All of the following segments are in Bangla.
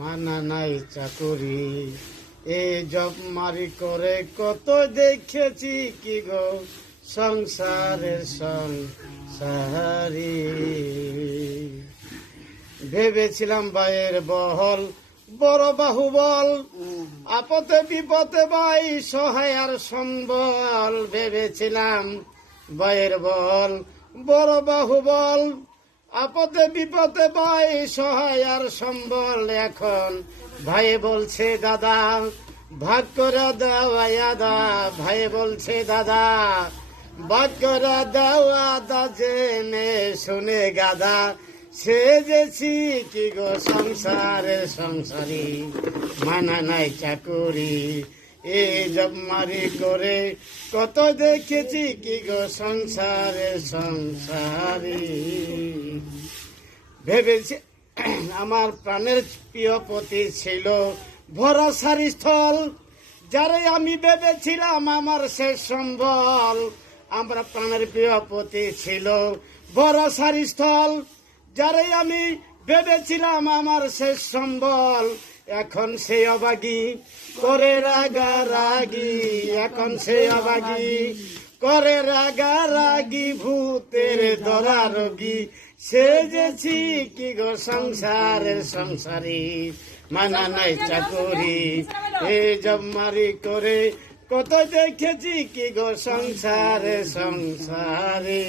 মানা নাই চাকুরি এ জব মারি করে কত দেখেছি কি গো সংসারের সংসারী। ভেবেছিলাম ভাইয়ের বহল বড় বাহুবল, আপদে বিপদে ভাই সহায় আর সম্বল। ভেবেছিলাম ভাইয়ের বল বড় বাহুবল, আপদে বিপদে ভাই সহায় আর সম্বল। এখন ভাই বলছে দাদা ভাগ করে দাও আদা, ভাই বলছে দাদা ভাগ করে দাও আদা, জেনে শুনে গাদা সেজেছি কি গো সংসারের সংসারী। মানা নাই চাকুরি এ জব মারি করে কত দেখেছি কি গো সংসারের সংসারী। ভেবেছি আমার প্রাণের প্রিয় পতি ছিল ভরসার স্থল, যারে আমি ভেবেছিলাম আমার শেষ সম্বল। আমরা প্রাণের প্রিয় পতি ছিল ভরসার স্থল, যারে আমি ভেবেছিলাম আমার শেষ সম্বল। এখন সে অবাগী করে রাগারাগি, এখন সে অবাগী করে রাগারাগি, ভূতের ধরা রোগী সেজেছি কি গো সংসারের সংসারী। মানা নাই চাকুরি এ জব মারি করে কত দেখেছি কি গো সংসারে সংসারী।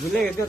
ভুলে গেছে